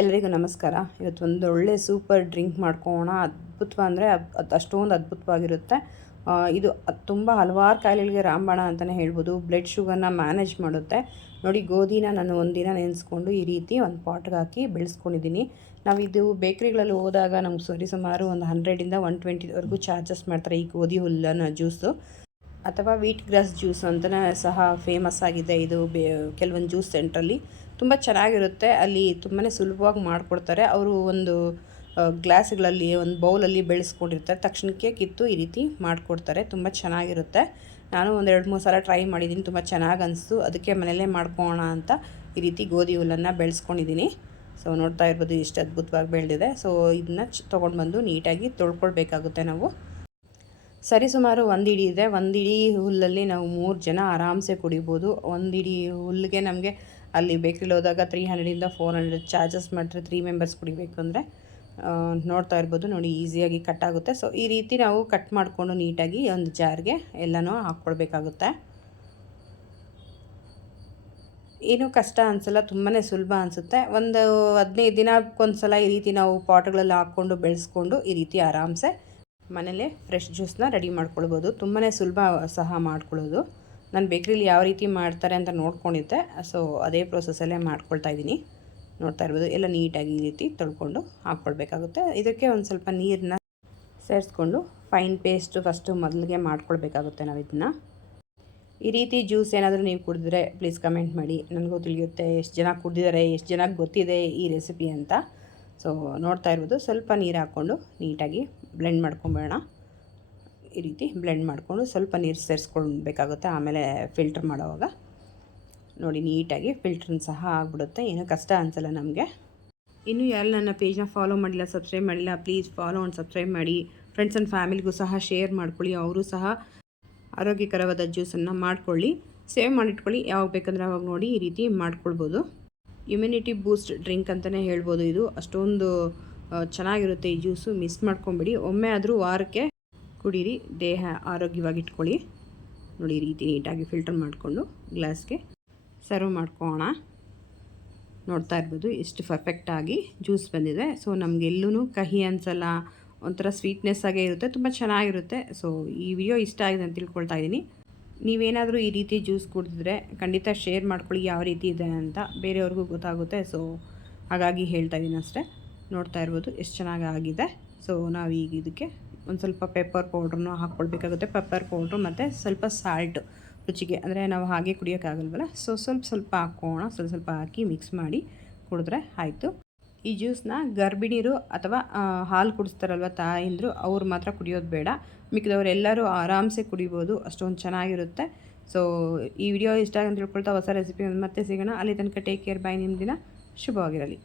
ಎಲ್ಲರಿಗೂ ನಮಸ್ಕಾರ. ಇವತ್ತು ಒಂದು ಒಳ್ಳೆ ಸೂಪರ್ ಡ್ರಿಂಕ್ ಮಾಡ್ಕೋಣ ಅದ್ಭುತ ಅಂದರೆ ಅದು ಅಷ್ಟೊಂದು ಅದ್ಭುತವಾಗಿರುತ್ತೆ. ಇದು ತುಂಬ ಹಲವಾರು ಕಾಯಿಲೆಗಳಿಗೆ ರಾಮಬಾಣ ಅಂತಲೇ ಹೇಳ್ಬೋದು. ಬ್ಲಡ್ ಶುಗರ್ನ ಮ್ಯಾನೇಜ್ ಮಾಡುತ್ತೆ. ನೋಡಿ, ಗೋಧಿನ ನಾನು ಒಂದಿನ ನೆನೆಸ್ಕೊಂಡು ಈ ರೀತಿ ಒಂದು ಪಾಟ್ಗೆ ಹಾಕಿ ಬೆಳೆಸ್ಕೊಂಡಿದ್ದೀನಿ. ನಾವು ಇದು ಬೇಕ್ರಿಗಳಲ್ಲಿ ಹೋದಾಗ ನಮ್ಗೆ ಸರಿ ಸುಮಾರು ಒಂದು ಹಂಡ್ರೆಡಿಂದ ಒನ್ ಟ್ವೆಂಟಿವರೆಗೂ ಚಾರ್ಜಸ್ ಮಾಡ್ತಾರೆ ಈ ಗೋಧಿ ಹುಲ್ಲನ ಜ್ಯೂಸು ಅಥವಾ ವೀಟ್ ಗ್ರಾಸ್ ಜ್ಯೂಸ್ ಅಂತಲೇ ಸಹ ಫೇಮಸ್ ಆಗಿದೆ. ಇದು ಬೇ, ಕೆಲವೊಂದು ಜ್ಯೂಸ್ ಸೆಂಟ್ರಲ್ಲಿ ತುಂಬ ಚೆನ್ನಾಗಿರುತ್ತೆ. ಅಲ್ಲಿ ತುಂಬಾ ಸುಲಭವಾಗಿ ಮಾಡಿಕೊಡ್ತಾರೆ. ಅವರು ಒಂದು ಗ್ಲಾಸ್ಗಳಲ್ಲಿ ಒಂದು ಬೌಲಲ್ಲಿ ಬೆಳೆಸ್ಕೊಂಡಿರ್ತಾರೆ. ತಕ್ಷಣಕ್ಕೆ ಕಿತ್ತು ಈ ರೀತಿ ಮಾಡಿಕೊಡ್ತಾರೆ. ತುಂಬ ಚೆನ್ನಾಗಿರುತ್ತೆ. ನಾನು ಒಂದು ಎರಡು ಮೂರು ಸಲ ಟ್ರೈ ಮಾಡಿದ್ದೀನಿ ತುಂಬ ಚೆನ್ನಾಗಿ ಅನಿಸ್ತು. ಅದಕ್ಕೆ ಮನೆಯಲ್ಲೇ ಮಾಡ್ಕೋಣ ಅಂತ ಈ ರೀತಿ ಗೋಧಿ ಹುಲ್ಲನ್ನು ಬೆಳೆಸ್ಕೊಂಡಿದ್ದೀನಿ ಸೊ ನೋಡ್ತಾ ಇರ್ಬೋದು. ಇಷ್ಟು ಅದ್ಭುತವಾಗಿ ಬೆಳೆದಿದೆ. ಸೊ ಇದನ್ನ ತೊಗೊಂಡು ಬಂದು ನೀಟಾಗಿ ತೊಳ್ಕೊಳ್ಬೇಕಾಗುತ್ತೆ ನಾವು. ಸರಿ ಸುಮಾರು ಒಂದು ಇದೆ ಒಂದಿಡಿ ಹುಲ್ಲಲ್ಲಿ ನಾವು ಮೂರು ಜನ ಆರಾಮ್ಸೆ ಕುಡಿಬೋದು. ಒಂದು ಇಡೀ ಹುಲ್ಲಿಗೆ ನಮಗೆ ಅಲ್ಲಿ ಬೇಕ್ರಿಲಿ ಹೋದಾಗ ತ್ರೀ ಹಂಡ್ರೆಡಿಂದ ಫೋರ್ ಹಂಡ್ರೆಡ್ ಚಾರ್ಜಸ್ ಮಾಡಿದ್ರೆ ತ್ರೀ ಮೆಂಬರ್ಸ್ ಕುಡಿಬೇಕು ಅಂದರೆ ನೋಡ್ತಾ ಇರ್ಬೋದು. ನೋಡಿ ಈಸಿಯಾಗಿ ಕಟ್ ಆಗುತ್ತೆ. ಸೊ ಈ ರೀತಿ ನಾವು ಕಟ್ ಮಾಡಿಕೊಂಡು ನೀಟಾಗಿ ಒಂದು ಜಾರ್ಗೆ ಎಲ್ಲನೂ ಹಾಕ್ಕೊಳ್ಬೇಕಾಗುತ್ತೆ ಏನು ಕಷ್ಟ ಅನಿಸಲ್ಲ ತುಂಬಾ ಸುಲಭ ಅನಿಸುತ್ತೆ. ಒಂದು ಹದಿನೈದು ದಿನಕ್ಕೊಂದು ಸಲ ಈ ರೀತಿ ನಾವು ಪಾಟ್ಗಳಲ್ಲಿ ಹಾಕ್ಕೊಂಡು ಬೆಳೆಸ್ಕೊಂಡು ಈ ರೀತಿ ಆರಾಮ್ಸೆ ಮನೇಲೇ ಫ್ರೆಶ್ ಜ್ಯೂಸನ್ನ ರೆಡಿ ಮಾಡ್ಕೊಳ್ಬೋದು. ತುಂಬಾ ಸುಲಭ ಸಹ ಮಾಡ್ಕೊಳ್ಳೋದು ನಾನು ಬೇಕ್ರಿಲಿ ಯಾವ ರೀತಿ ಮಾಡ್ತಾರೆ ಅಂತ ನೋಡ್ಕೊಂಡಿದ್ದೆ. ಸೊ ಅದೇ ಪ್ರೋಸೆಸಲ್ಲೇ ಮಾಡ್ಕೊಳ್ತಾ ಇದ್ದೀನಿ. ನೋಡ್ತಾ ಇರ್ಬೋದು. ಎಲ್ಲ ನೀಟಾಗಿ ಈ ರೀತಿ ತೊಳ್ಕೊಂಡು ಹಾಕ್ಕೊಳ್ಬೇಕಾಗುತ್ತೆ. ಇದಕ್ಕೆ ಒಂದು ಸ್ವಲ್ಪ ನೀರನ್ನ ಸೇರಿಸ್ಕೊಂಡು ಫೈನ್ ಪೇಸ್ಟು ಫಸ್ಟು ಮೊದಲಿಗೆ ಮಾಡ್ಕೊಳ್ಬೇಕಾಗುತ್ತೆ ನಾವು ಇದನ್ನ ಈ ರೀತಿ ಜ್ಯೂಸ್ ಏನಾದರೂ ನೀವು ಕುಡಿದ್ರೆ ಪ್ಲೀಸ್ ಕಮೆಂಟ್ ಮಾಡಿ. ನನಗೂ ತಿಳಿಯುತ್ತೆ ಎಷ್ಟು ಜನ ಕುಡಿದಿದ್ದಾರೆ ಎಷ್ಟು ಜನಕ್ಕೆ ಗೊತ್ತಿದೆ ಈ ರೆಸಿಪಿ ಅಂತ. ಸೊ ನೋಡ್ತಾ ಇರ್ಬೋದು. ಸ್ವಲ್ಪ ನೀರು ಹಾಕ್ಕೊಂಡು ನೀಟಾಗಿ ಬ್ಲೆಂಡ್ ಮಾಡ್ಕೊಂಬೇಡ. ಈ ರೀತಿ ಬ್ಲೆಂಡ್ ಮಾಡಿಕೊಂಡು ಸ್ವಲ್ಪ ನೀರು ಸೇರಿಸ್ಕೊಳ್ಬೇಕಾಗುತ್ತೆ. ಆಮೇಲೆ ಫಿಲ್ಟ್ರ್ ಮಾಡೋವಾಗ. ನೋಡಿ, ನೀಟಾಗಿ ಫಿಲ್ಟ್ರನ್ನ ಸಹ ಆಗಿಬಿಡುತ್ತೆ. ಏನೂ ಕಷ್ಟ ಅನಿಸಲ್ಲ ನಮಗೆ. ಇನ್ನೂ ಯಾರು ನನ್ನ ಪೇಜ್ನ ಫಾಲೋ ಮಾಡಿಲ್ಲ, ಸಬ್ಸ್ಕ್ರೈಬ್ ಮಾಡಿಲ್ಲ, ಪ್ಲೀಸ್ ಫಾಲೋ ಆ್ಯಂಡ್ ಸಬ್ಸ್ಕ್ರೈಬ್ ಮಾಡಿ. ಫ್ರೆಂಡ್ಸ್ ಆ್ಯಂಡ್ ಫ್ಯಾಮಿಲಿಗೂ ಸಹ ಶೇರ್ ಮಾಡ್ಕೊಳ್ಳಿ. ಅವರು ಸಹ ಆರೋಗ್ಯಕರವಾದ ಜ್ಯೂಸನ್ನು ಮಾಡ್ಕೊಳ್ಳಿ. ಸೇವ್ ಮಾಡಿಟ್ಕೊಳ್ಳಿ. ಯಾವಾಗ ಬೇಕಂದ್ರೆ ಅವಾಗ ನೋಡಿ ಈ ರೀತಿ ಮಾಡ್ಕೊಳ್ಬೋದು. ಇಮ್ಯುನಿಟಿ ಬೂಸ್ಟ್ ಡ್ರಿಂಕ್ ಅಂತಲೇ ಹೇಳ್ಬೋದು ಇದು. ಅಷ್ಟೊಂದು ಚೆನ್ನಾಗಿರುತ್ತೆ ಈ ಜ್ಯೂಸು, ಮಿಸ್ ಮಾಡ್ಕೊಂಬಿಡಿ. ಒಮ್ಮೆ ಆದರೂ ವಾರಕ್ಕೆ ಕುಡೀರಿ, ದೇಹ ಆರೋಗ್ಯವಾಗಿ ಇಟ್ಕೊಳ್ಳಿ ನೋಡಿ, ಈ ರೀತಿ ನೀಟಾಗಿ ಫಿಲ್ಟರ್ ಮಾಡಿಕೊಂಡು ಗ್ಲಾಸ್ಗೆ ಸರ್ವ್ ಮಾಡ್ಕೋಣ ನೋಡ್ತಾ ಇರ್ಬೋದು, ಎಷ್ಟು ಪರ್ಫೆಕ್ಟಾಗಿ ಜ್ಯೂಸ್ ಬಂದಿದೆ. ಸೊ ನಮಗೆಲ್ಲೂ ಕಹಿ ಅನಿಸಲ್ಲ, ಒಂಥರ ಸ್ವೀಟ್ನೆಸ್ ಆಗೇ ಇರುತ್ತೆ, ತುಂಬ ಚೆನ್ನಾಗಿರುತ್ತೆ. ಸೊ, ಈ ವಿಡಿಯೋ ಇಷ್ಟ ಆಗಿದೆ ಅಂತ ತಿಳ್ಕೊಳ್ತಾ ಇದ್ದೀನಿ. ನೀವೇನಾದರೂ ಈ ರೀತಿ ಜ್ಯೂಸ್ ಕುಡಿದ್ರೆ ಖಂಡಿತ ಶೇರ್ ಮಾಡ್ಕೊಳ್ಳಿ, ಯಾವ ರೀತಿ ಇದೆ ಅಂತ ಬೇರೆಯವ್ರಿಗೂ ಗೊತ್ತಾಗುತ್ತೆ. ಸೊ, ಹಾಗಾಗಿ ಹೇಳ್ತಾ ಇದ್ದೀನಿ ಅಷ್ಟೇ. ನೋಡ್ತಾ ಇರ್ಬೋದು, ಎಷ್ಟು ಚೆನ್ನಾಗಿ ಆಗಿದೆ. ಸೊ ನಾವು ಈಗ ಇದಕ್ಕೆ ಒಂದು ಸ್ವಲ್ಪ ಪೆಪ್ಪರ್ ಪೌಡ್ರನ್ನು ಹಾಕ್ಕೊಳ್ಬೇಕಾಗುತ್ತೆ ಪೆಪ್ಪರ್ ಪೌಡ್ರು ಮತ್ತು ಸ್ವಲ್ಪ ಸಾಲ್ಟ್ ರುಚಿಗೆ. ಅಂದರೆ ನಾವು ಹಾಗೆ ಕುಡಿಯೋಕ್ಕಾಗಲ್ವಲ್ಲ? ಸೊ ಸ್ವಲ್ಪ ಸ್ವಲ್ಪ ಹಾಕೋಣ. ಸ್ವಲ್ಪ ಸ್ವಲ್ಪ ಹಾಕಿ ಮಿಕ್ಸ್ ಮಾಡಿ ಕುಡಿದ್ರೆ ಆಯಿತು. ಈ ಜ್ಯೂಸ್ನ ಗರ್ಭಿಣಿಯರು ಅಥವಾ ಹಾಲು ಕುಡಿಸ್ತಾರಲ್ವ ತಾಯಿಂದರು, ಅವ್ರು ಮಾತ್ರ ಕುಡಿಯೋದು ಬೇಡ. ಮಿಕ್ಕಿದವ್ರು ಎಲ್ಲರೂ ಆರಾಮ್ಸೆ ಕುಡಿಬೋದು. ಅಷ್ಟೊಂದು ಚೆನ್ನಾಗಿರುತ್ತೆ. ಸೊ ಈ ವಿಡಿಯೋ ಇಷ್ಟ ಅಂತ ತಿಳ್ಕೊಳ್ತಾ ಹೊಸ ರೆಸಿಪಿ ಮತ್ತೆ ಸಿಗೋಣ. ಅಲ್ಲಿ ತನಕ ಟೇಕ್ ಕೇರ್ ಬಾಯ್ ನಿಮ್ಮ ದಿನ ಶುಭವಾಗಿರಲಿ.